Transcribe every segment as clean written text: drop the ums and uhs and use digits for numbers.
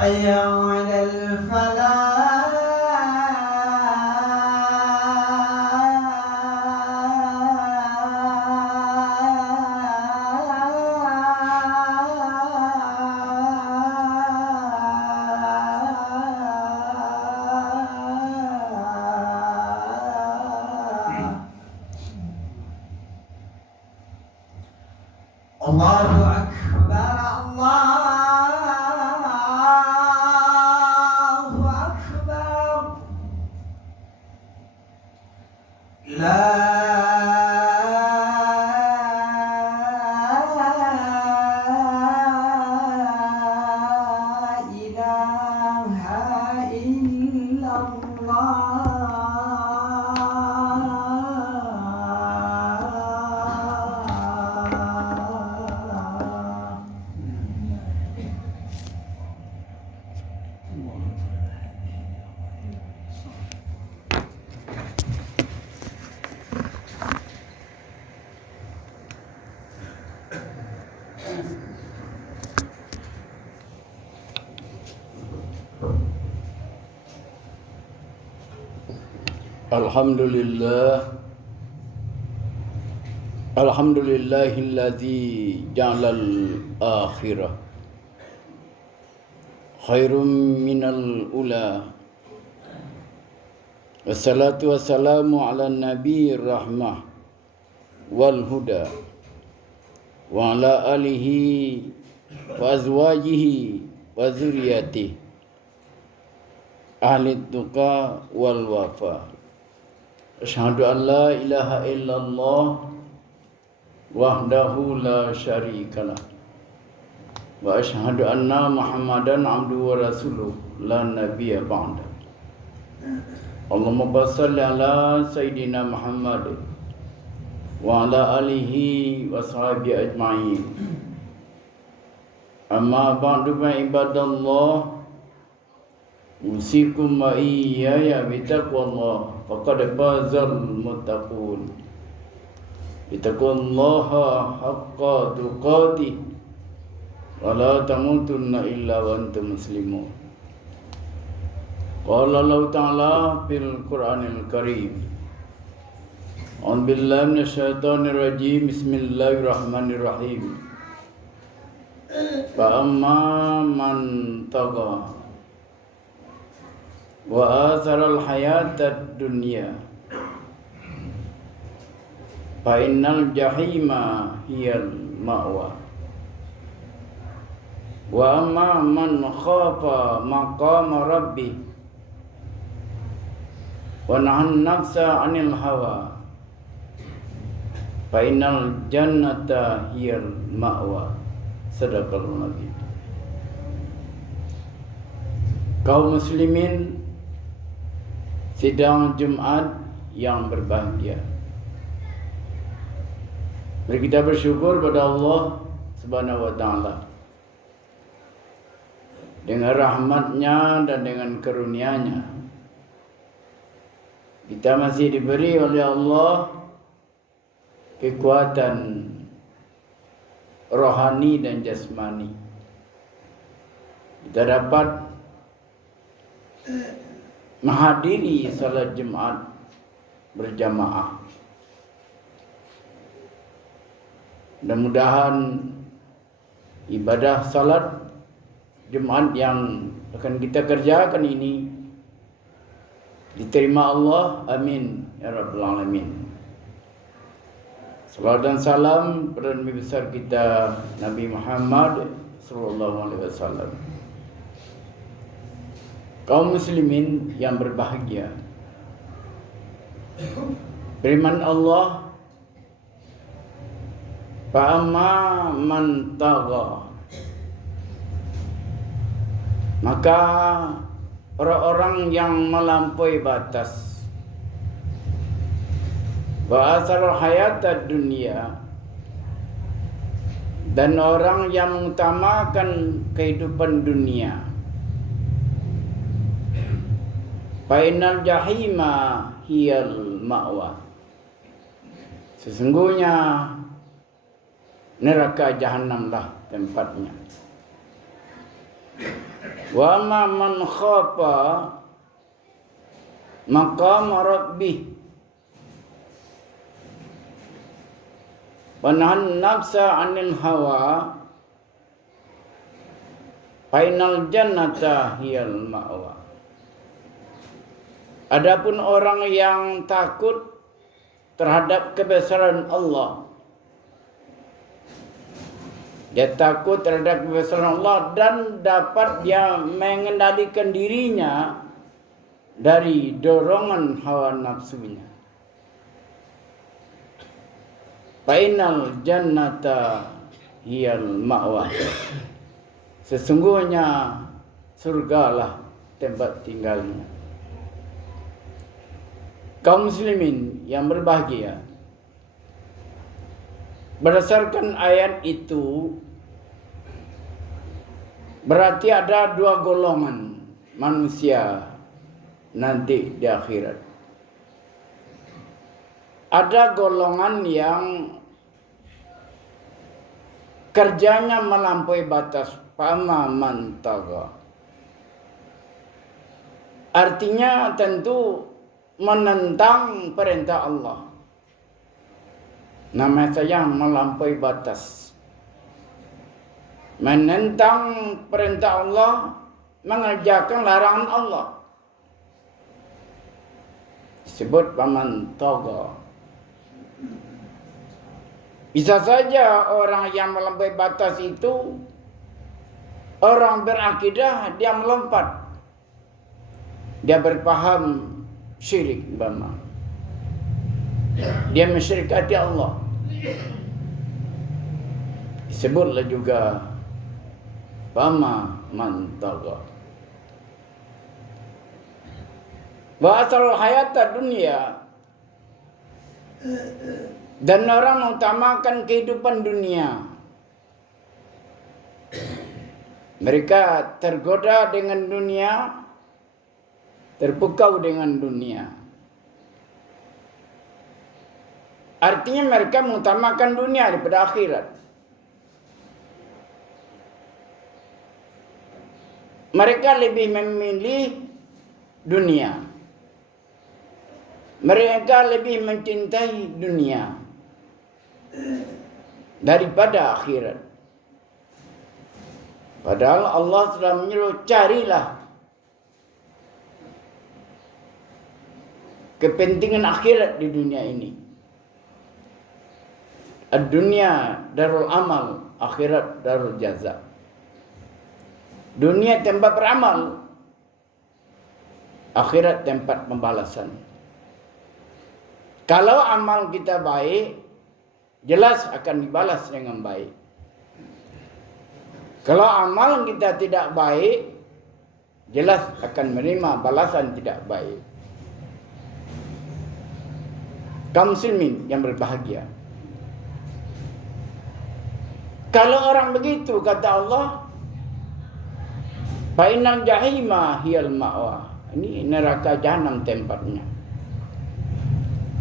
حي على الفلاح الله أكبر الله أكبر لا إله إلا Alhamdulillahilladzi ja'alal akhirah khairum minal ula. Wassalatu wassalamu ala nabi rahmah wal huda wa ala alihi wa azwajihi wa zuriyatihi ahli tuqa wal wafa. Asyhadu an la ilaha illallah wahdahu la syarikalah wa asyhadu anna Muhammadan abduhu wa rasuluh la nabiyya ba'da. Allahumma shalli ala sayyidina Muhammad wa ala alihi wa sahbihi ajma'in. Amma ba'du fa ibadallah, usikum wa iyaya bitaqwallah faqad fazal muttaqun. Ittaqullaha haqqa tuqatih wa la tamutunna illa wa antum muslimun. Qala Allah Ta'ala fil Qur'anil Karim. A'udzu billahi minasyaitonir rajim. Bismillahirrahmanirrahim. Fa amma man tagha wa atharal hayatad dunya fa innal jahima hiyal ma'wa. Wa amma man khafa maqama rabbi wa nahan nafsa 'anil hawa fa innal jannata hiyal ma'wa. Sadaqallahu nabi. Kaum muslimin sidang Jumat yang berbahagia, mari kita bersyukur pada Allah Subhanahu wa Ta'ala dengan rahmatnya dan dengan karunia-Nya. Kita masih diberi oleh Allah kekuatan rohani dan jasmani. Kita dapat menghadiri salat Jumat berjamaah. Mudah-mudahan ibadah salat Jumat yang akan kita kerjakan ini diterima Allah. Amin ya rabbal alamin. Salawat dan salam pada Nabi besar kita Nabi Muhammad sallallahu alaihi wasallam. Kaum muslimin yang berbahagia, firman Allah, fa amma man tagha, maka orang-orang yang melampaui batas, wa asar hayatad dunia, dan orang yang mengutamakan kehidupan dunia, fainal jahima hiyal ma'wa, sesungguhnya neraka jahanamlah tempatnya. Wa ma man khafa maqam rabbih wa nahan nafsa 'anil hawa fainal jannata hiyal ma'wa. Adapun orang yang takut terhadap kebesaran Allah, dia takut terhadap kebesaran Allah dan dapat dia mengendalikan dirinya dari dorongan hawa nafsunya. Fainal jannata hiyal ma'wa. Sesungguhnya surgalah tempat tinggalnya. Kaum muslimin yang berbahagia, berdasarkan ayat itu berarti ada dua golongan manusia nanti di akhirat. Ada golongan yang kerjanya melampaui batas, fama man tagha. Artinya tentu menentang perintah Allah. Nama saya melampaui batas. Menentang perintah Allah, mengerjakan larangan Allah. Disebut faman tagha. Bisa saja orang yang melampaui batas itu orang berakidah, dia melompat. Dia berpaham syirik umpama. Dia mensyirikati Allah. Disebutlah juga fama man tagha. Wa asal hayata dunia, dan orang mengutamakan kehidupan dunia. Mereka tergoda dengan dunia, terpukau dengan dunia. Artinya mereka mengutamakan dunia daripada akhirat. Mereka lebih memilih dunia. Mereka lebih mencintai dunia daripada akhirat. Padahal Allah sudah menyuruh carilah kepentingan akhirat di dunia ini. Ad-dunya darul amal, akhirat darul jaza. Dunia tempat beramal, akhirat tempat pembalasan. Kalau amal kita baik, jelas akan dibalas dengan baik. Kalau amal kita tidak baik, jelas akan menerima balasan tidak baik. Kaum muslimin yang berbahagia, kalau orang begitu kata Allah, fainal jahima hiyal ma'wa. Ini neraka jahanam tempatnya.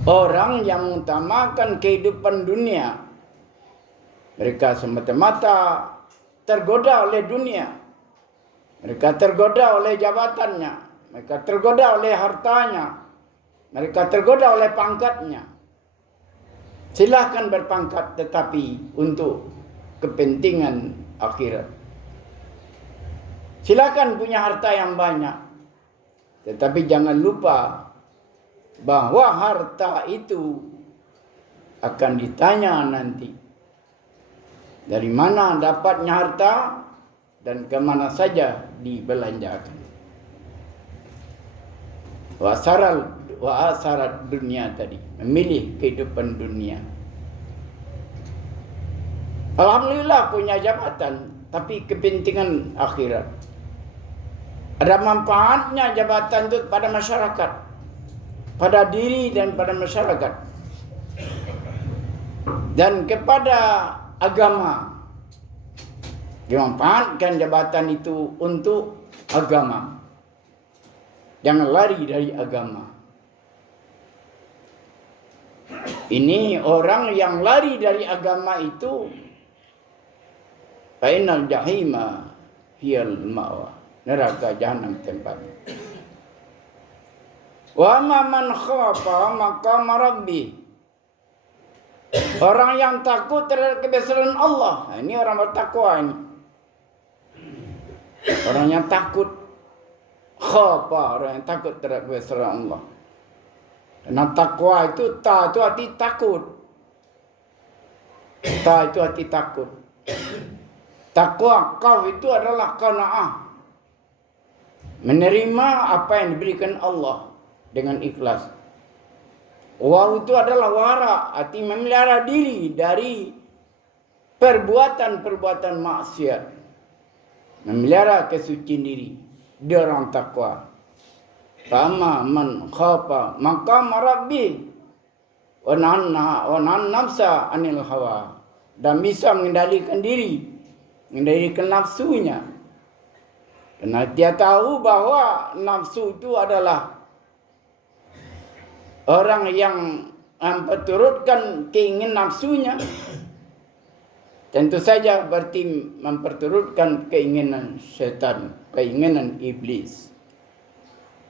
Orang yang mengutamakan kehidupan dunia, mereka semata-mata tergoda oleh dunia. Mereka tergoda oleh jabatannya. Mereka tergoda oleh hartanya. Mereka tergoda oleh pangkatnya. Silahkan berpangkat, tetapi untuk kepentingan akhirat. Silahkan punya harta yang banyak, tetapi jangan lupa bahwa harta itu akan ditanya nanti. Dari mana dapatnya harta dan kemana saja dibelanjakan. Wa asarat dunia tadi, memilih kehidupan dunia. Alhamdulillah punya jabatan, tapi kepentingan akhirat. Ada manfaatnya jabatan itu pada masyarakat, pada diri dan pada masyarakat, dan kepada agama. Dimanfaatkan jabatan itu untuk agama. Jangan lari dari agama. Ini orang yang lari dari agama itu, fainal jahima hiyal ma'wa. Neraka jahanam tempatnya. Wa man khafa maqama rabbi. Orang yang takut terhadap kebesaran Allah. Nah, ini orang bertakwa ini. Orang yang takut. Khafa, orang yang takut terhadap kebesaran Allah. Karena takwa itu, ta itu hati takut. Ta itu hati takut. Takwa, kau itu adalah qanaah. Menerima apa yang diberikan Allah dengan ikhlas. Wa itu adalah wara, arti memelihara diri dari perbuatan-perbuatan maksiat. Memelihara kesucian diri. Dia orang takwa. Fama man khafa maqam rabbi wa nahan nafsa anil hawa. Dan bisa mengendalikan diri, mengendalikan nafsunya. Karena dia tahu bahwa nafsu itu adalah orang yang memperturutkan keinginan nafsunya, tentu saja berarti memperturutkan keinginan syaitan, keinginan iblis.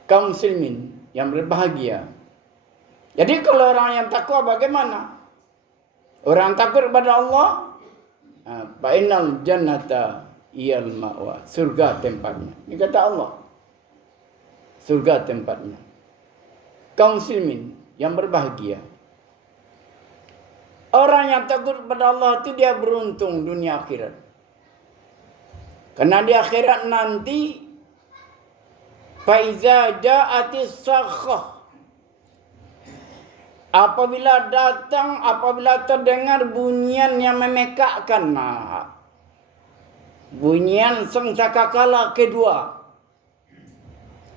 Kaum muslimin yang berbahagia. Jadi kalau orang yang takwa bagaimana? Orang takut kepada Allah, fa'inal jannata iyal ma'wa. Surga tempatnya. Ini kata Allah. Surga tempatnya. Kaum muslimin yang berbahagia. Orang yang takut kepada Allah itu dia beruntung dunia akhirat. Karena di akhirat nanti faiza ja'atis sakhah. Apabila terdengar bunyian yang memekakkan. Nah, bunyian sangkakala kedua.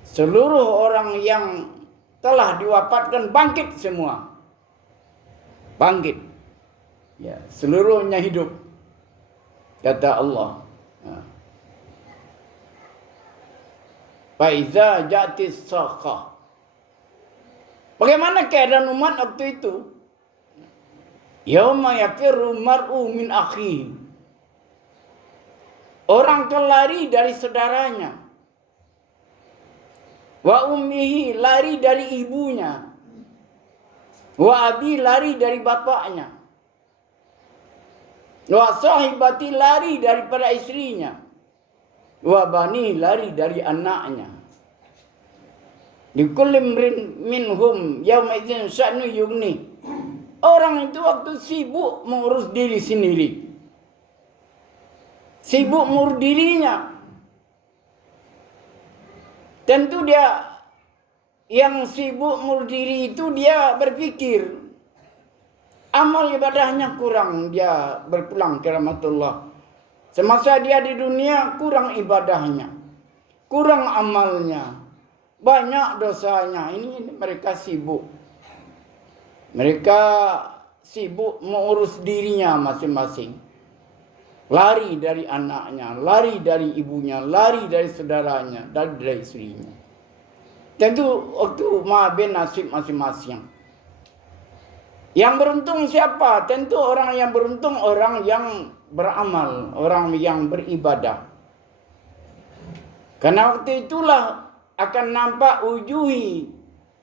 Seluruh orang yang telah diwafatkan bangkit semua. Bangkit. Ya, seluruhnya hidup. Kata Allah. Faiza ja'atis sakhah. Bagaimana keadaan umat waktu itu? Yauma yafirru mar'u min akhihi. Orang akan lari dari saudaranya. Wa ummihi, lari dari ibunya. Wa abi, lari dari bapaknya. Wa sahibati, lari daripada istrinya. Wa bani, lari dari anaknya. Likulli imrin minhum yauma idzin sya'nu yughni. Orang itu waktu sibuk mengurus diri sendiri. Sibuk mengurus dirinya. Tentu dia yang sibuk mengurus diri itu dia berpikir amal ibadahnya kurang, dia berpulang ke rahmatullah. Semasa dia di dunia kurang ibadahnya, kurang amalnya. Banyak dosanya. Ini mereka sibuk. Mereka sibuk mengurus dirinya masing-masing. Lari dari anaknya, lari dari ibunya, lari dari saudaranya, dari istrinya. Tentu waktu maafin nasib masing-masing. Yang beruntung siapa? Tentu orang yang beruntung, orang yang beramal, orang yang beribadah. Karena waktu itulah akan nampak wujuhi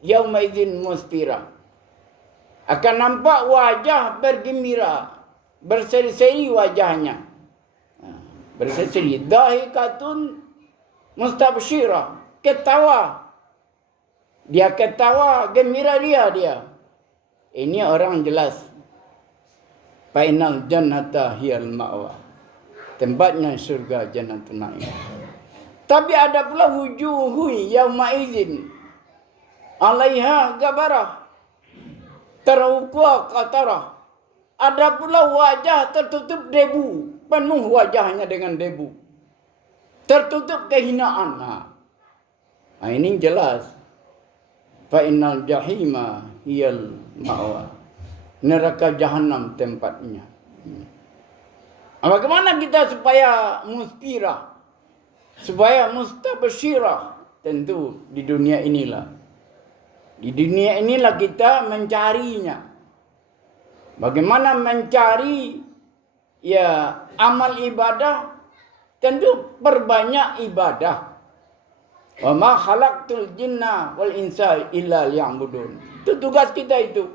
yauma idzin musfira. Akan nampak wajah bergembira, berseri-seri wajahnya. Berseri-seri, dahikatun mustabsyirah, ketawa. Dia ketawa, gembira dia. Ini orang jelas. Fainal jannata hiyal ma'wa. Tempatnya surga jannatun na'im. Tapi ada pula wujuhu yauma idzin 'alaiha gabarah tarawqa qatarah. Ada pula wajah tertutup debu, penuh wajahnya dengan debu. Tertutup kehinaan. Nah, ini jelas. Fa innal jahima hiyal ma'wa. Neraka jahanam tempatnya. Bagaimana kita supaya musfirah? Supaya mustabsyirah, tentu di dunia inilah. Di dunia inilah kita mencarinya. Bagaimana mencari amal ibadah? Tentu perbanyak ibadah. Wa ma khalaqtul jinna wal insa illa liya'budun. Itu tugas kita itu.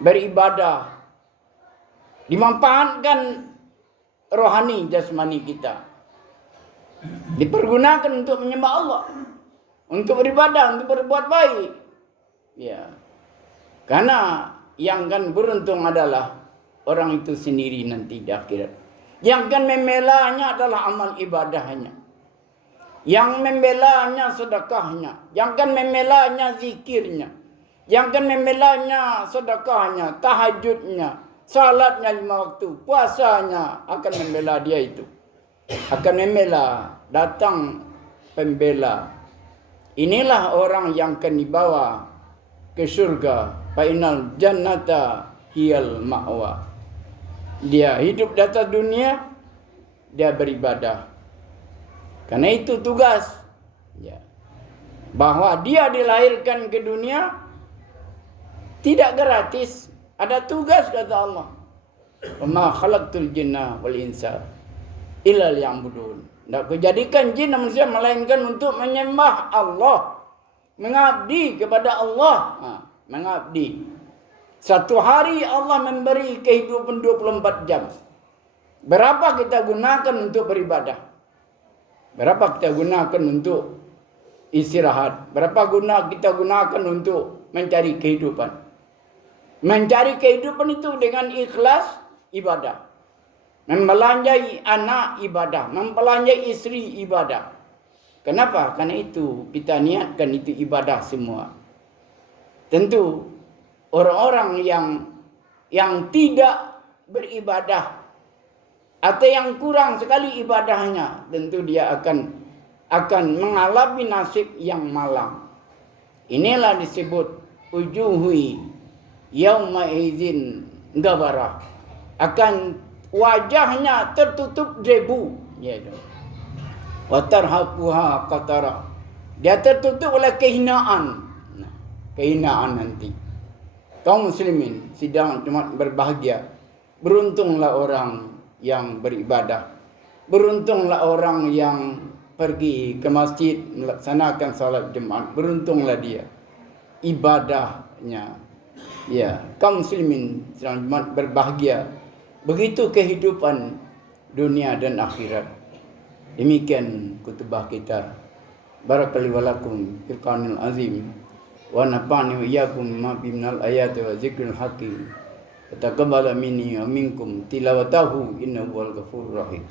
Beribadah. Dimanfaatkan rohani jasmani kita. Dipergunakan untuk menyembah Allah. Untuk beribadah, untuk berbuat baik. Ya. Karena yang akan beruntung adalah orang itu sendiri nanti di akhirat. Yang akan membelanya adalah amal ibadahnya. Yang membelanya sedekahnya. Yang akan membelanya zikirnya. Yang akan membelanya sedekahnya, tahajudnya, salatnya 5 waktu, puasanya akan membela dia itu. Akan membela, datang pembela. Inilah orang yang akan dibawa ke surga. Fainal jannata hiyal ma'wa. Dia hidup di atas dunia, dia beribadah. Karena itu tugas. Ya. Bahwa dia dilahirkan ke dunia tidak gratis. Ada tugas kata Allah. Wa ma khalaqtul jinna wal insa illa liya'budun. Tidak kujadikan jin dan manusia melainkan untuk menyembah Allah. Mengabdi kepada Allah. Mengabdi. Satu hari Allah memberi kehidupan 24 jam. Berapa kita gunakan untuk beribadah? Berapa kita gunakan untuk istirahat? Berapa kita gunakan untuk mencari kehidupan? Mencari kehidupan itu dengan ikhlas ibadah. Membelanjai anak ibadah. Membelanjai istri ibadah. Kenapa? Karena itu kita niatkan itu ibadah semua. Tentu orang-orang yang tidak beribadah atau yang kurang sekali ibadahnya, tentu dia akan mengalami nasib yang malang. Inilah disebut ujuhui yauma idzin gabarah. Akan wajahnya tertutup debu, yaitu wa tarhaquha qatara. Dia tertutup oleh kehinaan. Kehinaan nanti. Kaum muslimin sidang Jumat berbahagia. Beruntunglah orang yang beribadah. Beruntunglah orang yang pergi ke masjid melaksanakan salat Jumat. Beruntunglah dia. Ibadahnya. Ya, kaum muslimin sidang Jumat berbahagia. Begitu kehidupan dunia dan akhirat. Demikian kutubah kita. Barakallahu walakum fil Qur'anil azim. Wa nafa'ani wa iyyakum bima fihi minal ayati wa dzikril hakim. Wa taqabbal minni wa minkum tilawatahu innahu wal ghafurur rahim.